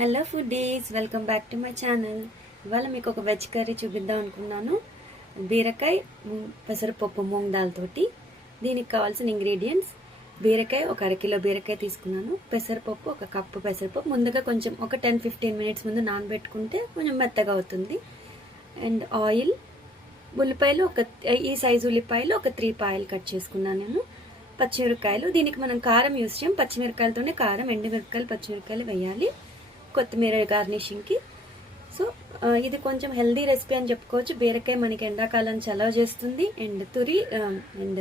Hello foodies welcome back to my channel. ఇవాళ మీకు ఒక వెజ్ కర్రీ చూపిద్దాం అనుకున్నాను. బీరకాయ పెసరపప్పు మూంగ్ దాల్తోటి దీనికి కావాల్సిన ఇంగ్రీడియంట్స్ బీరకాయ ఒక అరకిలో బీరకాయ తీసుకున్నాను. పెసరపప్పు ఒక కప్పు పెసరపప్పు. ముందుగా కొంచెం ఒక టెన్ ఫిఫ్టీన్ మినిట్స్ ముందు నానబెట్టుకుంటే కొంచెం మెత్తగా అవుతుంది. అండ్ ఆయిల్ ఉల్లిపాయలు ఒక ఈ సైజు ఉల్లిపాయలు ఒక త్రీ పాయలు కట్ చేసుకున్నాను నేను. పచ్చిమిరపకాయలు దీనికి మనం కారం యూస్ చేయం. పచ్చిమిరపకాయలతోనే కారం ఎండుమిరపకాయలు పచ్చిమిరపకాయలు వేయాలి. కొత్తిమీర గార్నిషింగ్కి. సో ఇది కొంచెం హెల్దీ రెసిపీ అని చెప్పుకోవచ్చు. బీరకాయ మనకి ఎండాకాలం చలవ చేస్తుంది. అండ్ తురి అండ్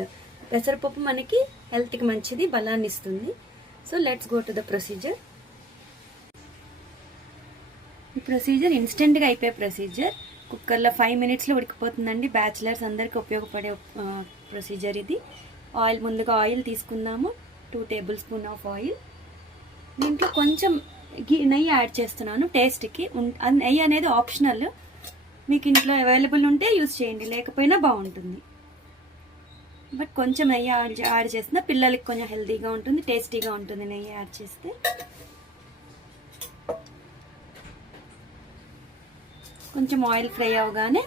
పెసరపప్పు మనకి హెల్త్కి మంచిది బలాన్ని ఇస్తుంది so let's go to the procedure. ఈ ప్రొసీజర్ ఇన్స్టెంట్గా అయిపోయే ప్రొసీజర్. కుక్కర్లో ఫైవ్ మినిట్స్లో ఉడికిపోతుందండి. బ్యాచిలర్స్ అందరికీ ఉపయోగపడే ప్రొసీజర్ ఇది. ఆయిల్ ముందుగా ఆయిల్ తీసుకుందాము. Two tablespoon of oil. దీంట్లో కొంచెం నెయ్యి యాడ్ చేస్తున్నాను టేస్ట్కి నెయ్యి అనేది ఆప్షనల్ మీకు ఇంట్లో అవైలబుల్ ఉంటే యూస్ చేయండి లేకపోయినా బాగుంటుంది. బట్ కొంచెం నెయ్యి యాడ్ యాడ్ చేసిన పిల్లలకి కొంచెం హెల్తీగా ఉంటుంది టేస్టీగా ఉంటుంది నెయ్యి యాడ్ చేస్తే. కొంచెం ఆయిల్ ఫ్రై అవగానే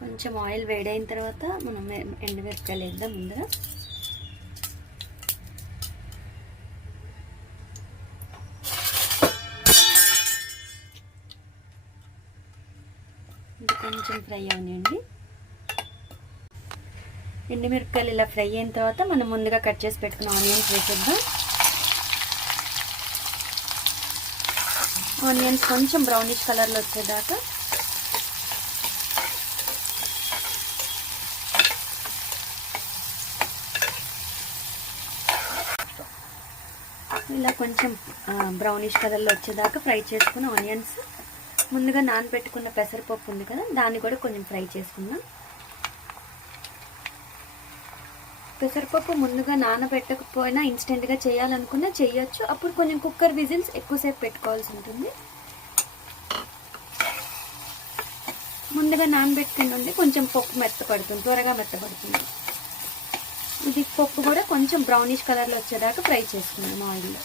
కొంచెం ఆయిల్ వేడైన తర్వాత మనం ఎండుమిరపకాయలు వేద్దాం ముందర. కొంచెం ఫ్రై అవనివ్వండి ఎండుమిరపకాయలు ఇలా ఫ్రై అయిన తర్వాత మనం ముందుగా కట్ చేసి పెట్టుకున్న ఆనియన్స్ వేసేద్దాం. ఆనియన్స్ కొంచెం బ్రౌనిష్ కలర్లో వచ్చేదాకా ఇలా కొంచెం బ్రౌనిష్ కలర్లో వచ్చేదాకా ఫ్రై చేసుకున్న ఆనియన్స్ ముందుగా నానబెట్టుకున్న పెసరపప్పు ఉంది కదా దాన్ని కూడా కొంచెం ఫ్రై చేసుకుందాం. పెసరపప్పు ముందుగా నానబెట్టకపోయినా ఇన్స్టెంట్గా చేయాలనుకున్నా చేయొచ్చు. అప్పుడు కొంచెం కుక్కర్ విజిల్స్ ఎక్కువసేపు పెట్టుకోవాల్సి ఉంటుంది. ముందుగా నానబెట్టుకుని ఉండి కొంచెం పప్పు మెత్తపడుతుంది త్వరగా మెత్తపడుతుంది ఇది పప్పు కూడా కొంచెం బ్రౌనిష్ కలర్లో వచ్చేదాకా ఫ్రై చేసుకున్నాం ఆయిల్లో.